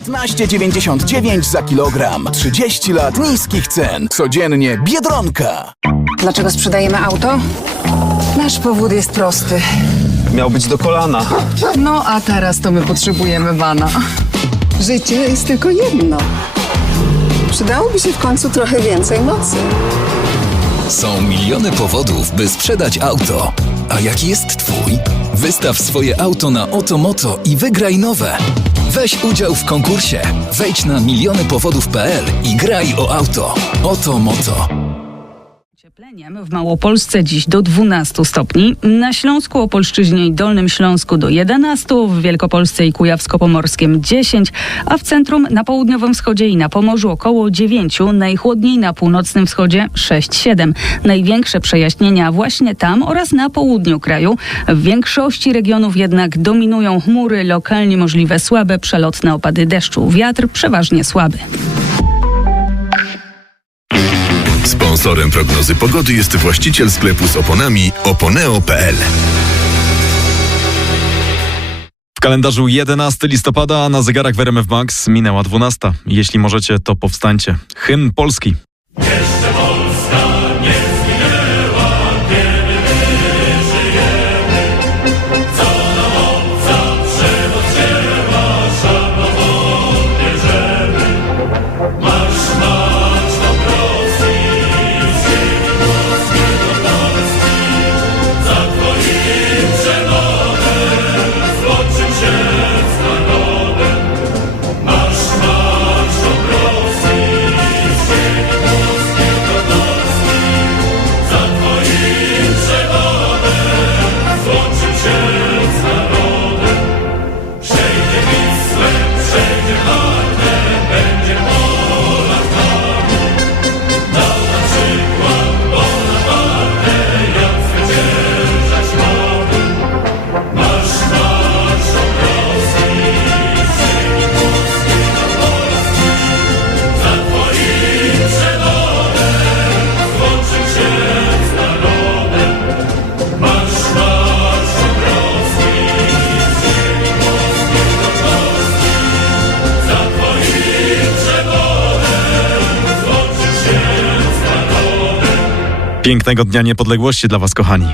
15,99 za kilogram. 30 lat niskich cen. Codziennie Biedronka. Dlaczego sprzedajemy auto? Nasz powód jest prosty. Miał być do kolana. No a teraz to my potrzebujemy vana. Życie jest tylko jedno. Przydałoby się w końcu trochę więcej mocy. Są miliony powodów, by sprzedać auto. A jaki jest Twój? Wystaw swoje auto na Otomoto i wygraj nowe. Weź udział w konkursie. Wejdź na milionypowodów.pl i graj o auto. Otomoto. Ciepleniem w Małopolsce dziś do 12 stopni, na Śląsku, Opolszczyźnie i Dolnym Śląsku do 11, w Wielkopolsce i Kujawsko-Pomorskiem 10, a w centrum, na południowym wschodzie i na Pomorzu około 9, najchłodniej na północnym wschodzie 6-7. Największe przejaśnienia właśnie tam oraz na południu kraju. W większości regionów jednak dominują chmury, lokalnie możliwe słabe przelotne opady deszczu. Wiatr przeważnie słaby. Sponsorem prognozy pogody jest właściciel sklepu z oponami oponeo.pl. W kalendarzu 11 listopada, a na zegarach w RMF Max minęła 12. Jeśli możecie, to powstańcie. Hymn Polski. Pięknego Dnia Niepodległości dla Was, kochani.